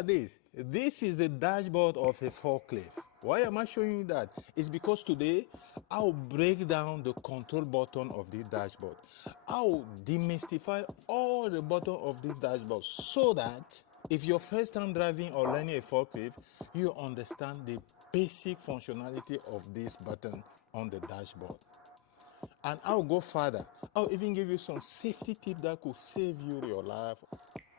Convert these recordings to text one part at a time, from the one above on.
at this. This is the dashboard of a forklift. Why am I showing you that? It's because today I'll break down the control button of this dashboard. I'll demystify all the buttons of this dashboard so that if you're first time driving or learning a forklift, you understand the basic functionality of this button on the dashboard. And I'll go further. I'll even give you some safety tips that could save you your life.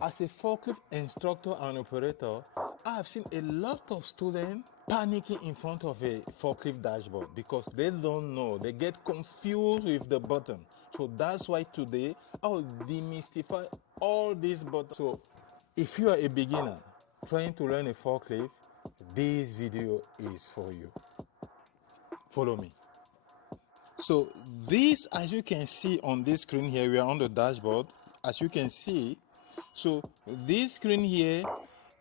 As a forklift instructor and operator, I have seen a lot of students panicking in front of a forklift dashboard because they don't know. They get confused with the button. So that's why today I'll demystify all these buttons. So if you are a beginner trying to learn a forklift, this video is for you. Follow me. So this, as you can see on this screen here, we are on the dashboard. As you can see, so this screen here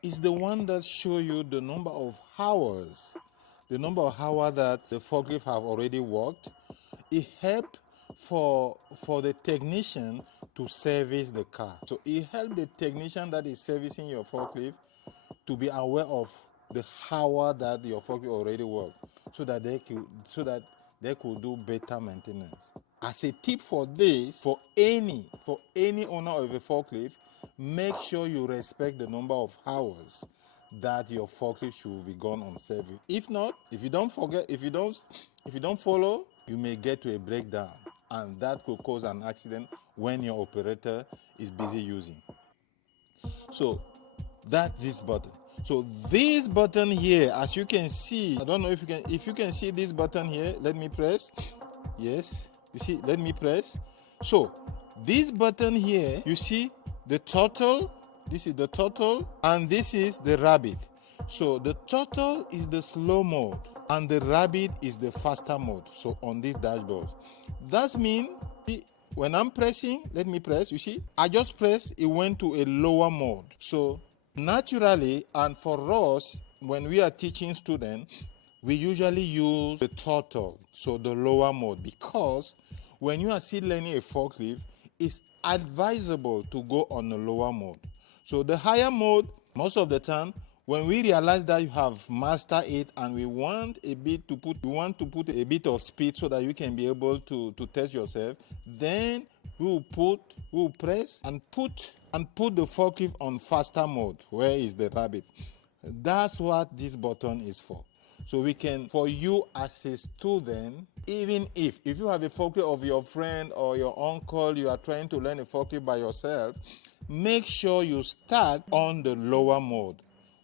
is the one that shows you the number of hours, that the forklift have already worked. It helps for the technician to service the car. So it helps the technician that is servicing your forklift to be aware of the hour that your forklift already worked, so that they could do better maintenance. As a tip for this, for any owner of a forklift, make sure you respect the number of hours that your forklift should be gone on service. If not, if you don't follow, you may get to a breakdown, and that could cause an accident when your operator is busy using. So that's this button. So this button here, as you can see, I don't know if you can see this button here. Let me press. Yes, you see, let me press. So this button here, you see the throttle. This is the throttle, and this is the rabbit. So the throttle is the slow mode, and the rabbit is the faster mode. So on this dashboard, that means when I'm pressing, let me press. You see, I just pressed. It went to a lower mode. So naturally, and for us, when we are teaching students, we usually use the throttle, so the lower mode, because when you are still learning a forklift, it's advisable to go on the lower mode. So the higher mode, most of the time, when we realize that you have mastered it and we want to put a bit of speed so that you can be able to test yourself, then we will press and put the forklift on faster mode, where is the rabbit. That's what this button is for. So for you as a student, even if you have a forklift of your friend or your uncle, you are trying to learn a forklift by yourself, make sure you start on the lower mode.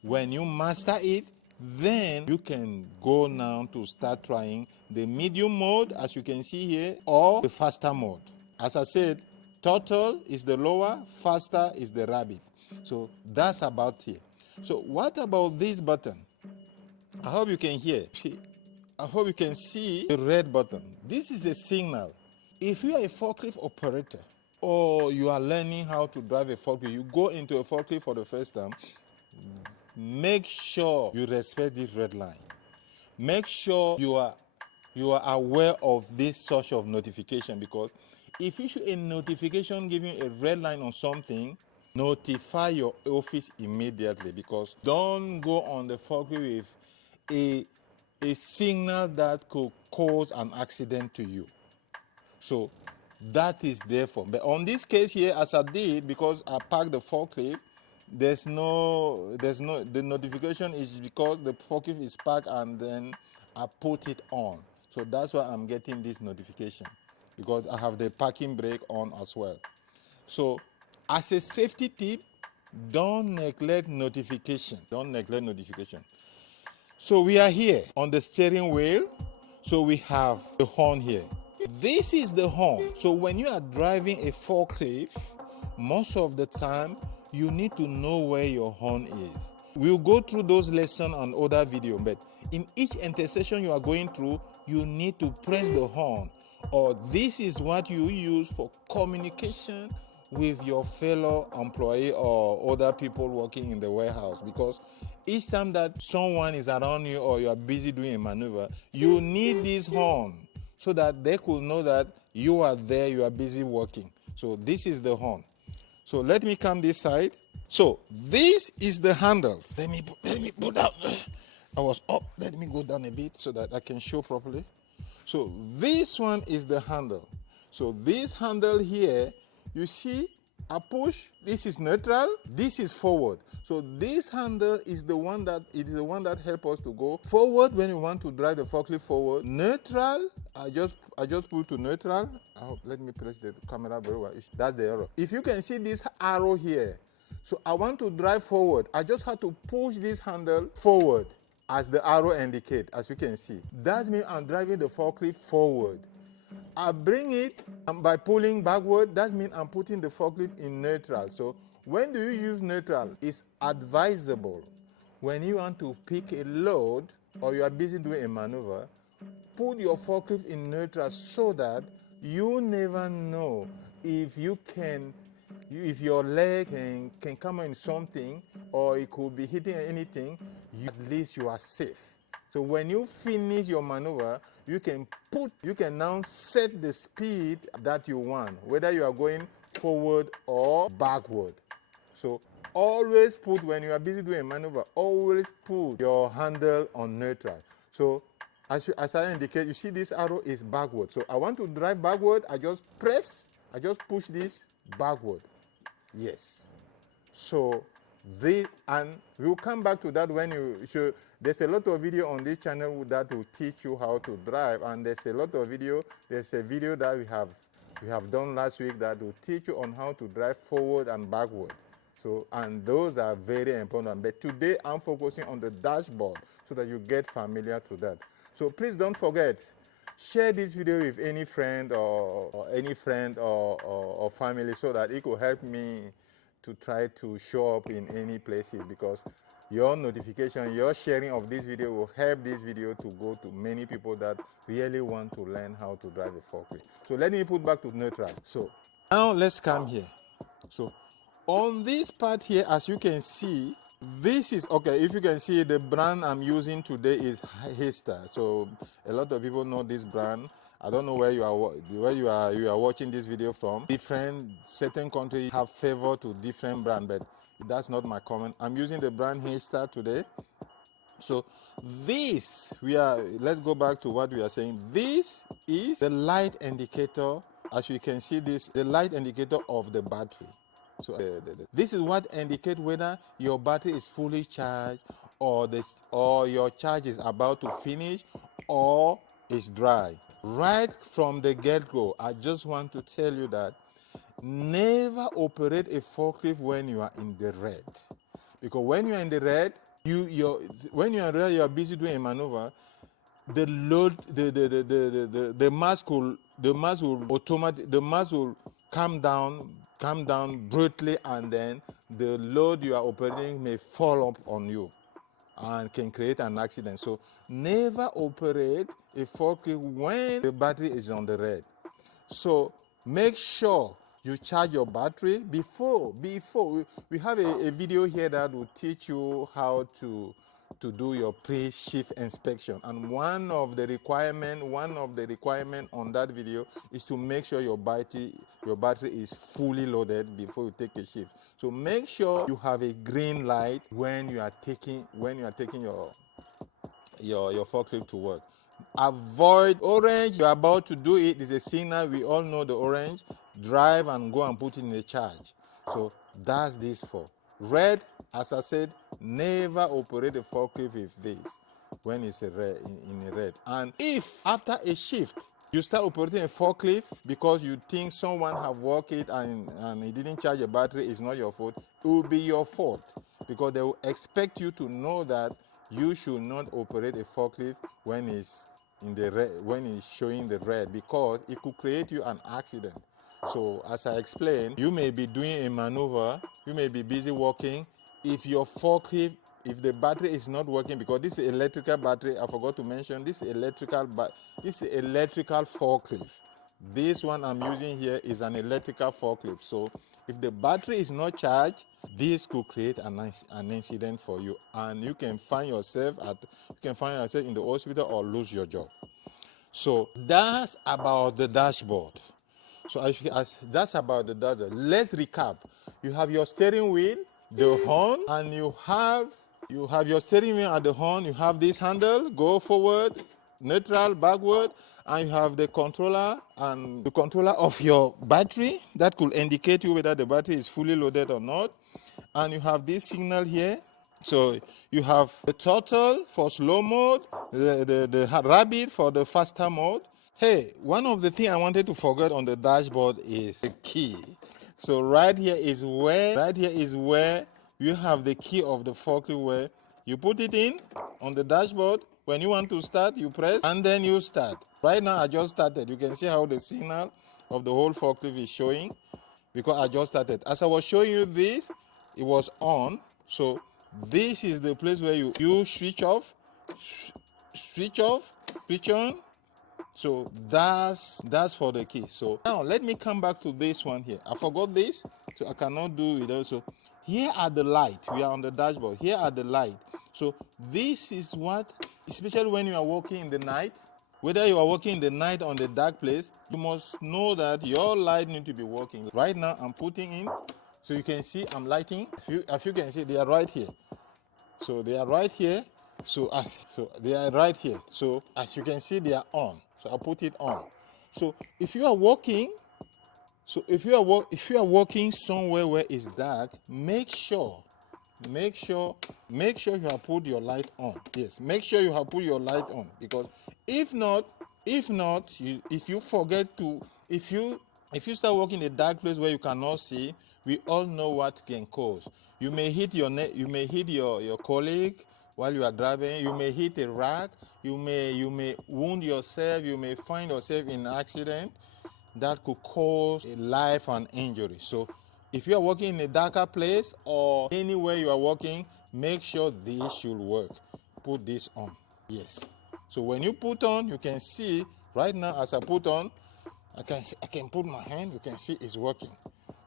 When you master it, then you can go now to start trying the medium mode, as you can see here, or the faster mode. As I said, throttle is the lower, faster is the rabbit. So that's about here. So what about this button? I hope you can hear. I hope you can see the red button. This is a signal. If you are a forklift operator or you are learning how to drive a forklift, you go into a forklift for the first time, make sure you respect this red line. Make sure you are aware of this sort of notification, because if you issue a notification giving a red line on something, notify your office immediately, because don't go on the forklift with a signal that could cause an accident to you. So that is therefore. But on this case here, as I did, because I parked the forklift, the notification is because the forklift is parked and then I put it on. So that's why I'm getting this notification, because I have the parking brake on as well. So as a safety tip, don't neglect notification. Don't neglect notification. So we are here on the steering wheel. So we have the horn here. This is the horn. So when you are driving a forklift, most of the time, you need to know where your horn is. We'll go through those lessons on other videos, but in each intersection you are going through, you need to press the horn, or this is what you use for communication with your fellow employee or other people working in the warehouse, because each time that someone is around you or you are busy doing a maneuver, you need this horn so that they could know that you are there, you are busy working. So this is the horn. So let me come this side. So this is the handles. Let me put down. I was up. Let me go down a bit so that I can show properly. So this one is the handle. So this handle here, you see, I push. This is neutral. This is forward. So this handle is the one that helps us to go forward when you want to drive the forklift forward. Neutral. I just pull to neutral. Let me place the camera very well. That's the arrow. If you can see this arrow here, so I want to drive forward. I just have to push this handle forward as the arrow indicates, as you can see. That means I'm driving the forklift forward. I bring it by pulling backward. That means I'm putting the forklift in neutral. So when do you use neutral? It's advisable when you want to pick a load or you are busy doing a maneuver, put your forklift in neutral so that you never know if your leg can come in something or it could be hitting anything, at least you are safe. So when you finish your maneuver, you can now set the speed that you want, whether you are going forward or backward. So always put, when you are busy doing a maneuver, always put your handle on neutral. So as I indicate, you see this arrow is backward. So I want to drive backward, I just push this backward. Yes. So and we'll come back to that when you show. There's a lot of video on this channel that will teach you how to drive, and there's a video that we have done last week that will teach you on how to drive forward and backward. So, and those are very important. But today I'm focusing on the dashboard so that you get familiar to that. So please don't forget, share this video with any friend or family so that it will help me to try to show up in any places, because your notification, your sharing of this video will help this video to go to many people that really want to learn how to drive a forklift. So let me put back to neutral. So now let's come here. So on this part here, as you can see, this is, okay, if you can see, the brand I'm using today is Hyster. So a lot of people know this brand. I don't know where you are watching this video from. Certain countries have favor to different brand, but that's not my comment. I'm using the brand Hyster today. So let's go back to what we are saying. This is the light indicator. As you can see, the light indicator of the battery. So this is what indicates whether your battery is fully charged or your charge is about to finish or is dry. Right from the get-go, I just want to tell you that never operate a forklift when you are in the red. Because when you are in the red, when you are in the red, you are busy doing a maneuver. The load, the mass will come down brutally, and then the load you are operating may fall up on you and can create an accident. So never operate a forklift when the battery is on the red. So make sure you charge your battery before. We have a video here that will teach you how to do your pre-shift inspection, and one of the requirement on that video is to make sure your battery is fully loaded before you take a shift. So make sure you have a green light when you are taking your forklift to work. Avoid orange. You're about to do it. It's a signal. We all know the orange. Drive and go and put it in the charge. So that's this for. Red, as I said, never operate a forklift with this when it's in a red. And if after a shift you start operating a forklift because you think someone have worked it and he didn't charge a battery, it's not your fault. It will be your fault, because they will expect you to know that you should not operate a forklift when it's in the red, when it's showing the red, because it could create you an accident. So as I explained, you may be doing a maneuver, you may be busy working. If your forklift, if the battery is not working, because this is electrical battery, I forgot to mention, this is electrical forklift. This one I'm using here is an electrical forklift. So if the battery is not charged, this could create an incident for you, and you can find yourself in the hospital or lose your job. So that's about the dashboard. So as that's about the dashboard. Let's recap. You have your steering wheel. the horn, and you have your steering wheel at the horn. You have this handle, go forward, neutral, backward, and you have the controller and the controller of your battery that could indicate you whether the battery is fully loaded or not. And you have this signal here. So you have the throttle for slow mode, the rabbit for the faster mode. Hey, one of the things I wanted to forget on the dashboard is the key. So right here is where you have the key of the forklift, where you put it in on the dashboard. When you want to start, you press and then you start. Right now I just started. You can see how the signal of the whole forklift is showing because I just started. As I was showing you this, it was on. So this is the place where you switch off, switch on. So that's for the key. So now let me come back to this one here. I forgot this, so I cannot do it also. Here are the light. We are on the dashboard. Here are the light. So this is what, especially when you are working in the night, whether you are working in the night or in the dark place, you must know that your light need to be working. Right now I'm putting in, so you can see I'm lighting. If you can see, they are right here. So they are right here. So they are right here. So as you can see, they are on. So I put it on. So if you are walking, if you are walking somewhere where it's dark, make sure you have put your light on. Yes, make sure you have put your light on, because if not, if you forget to, if you start walking in a dark place where you cannot see, we all know what can cause. You may hit your colleague while you are driving. You may hit a rack. You may wound yourself. You may find yourself in an accident that could cause a life and injury. So if you are working in a darker place or anywhere you are working, make sure this should work. Put this on. Yes. So when you put on, you can see right now as I put on, I can put my hand, you can see it's working.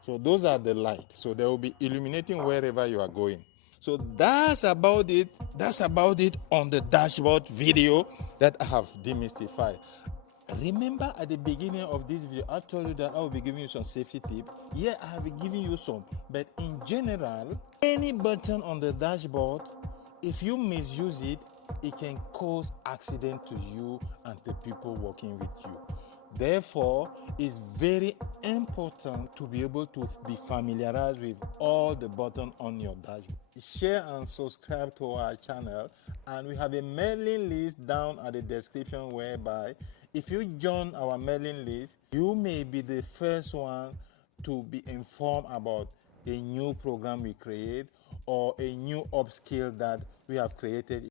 So those are the lights. So they will be illuminating wherever you are going. So that's about it. That's about it on the dashboard video that I have demystified. Remember at the beginning of this video, I told you that I will be giving you some safety tips. Yeah, I have been giving you some. But in general, any button on the dashboard, if you misuse it, it can cause accident to you and the people working with you. Therefore, it's very important to be able to be familiarized with all the buttons on your dashboard. Share and subscribe to our channel, and we have a mailing list down at the description, whereby if you join our mailing list, you may be the first one to be informed about a new program we create or a new upskill that we have created.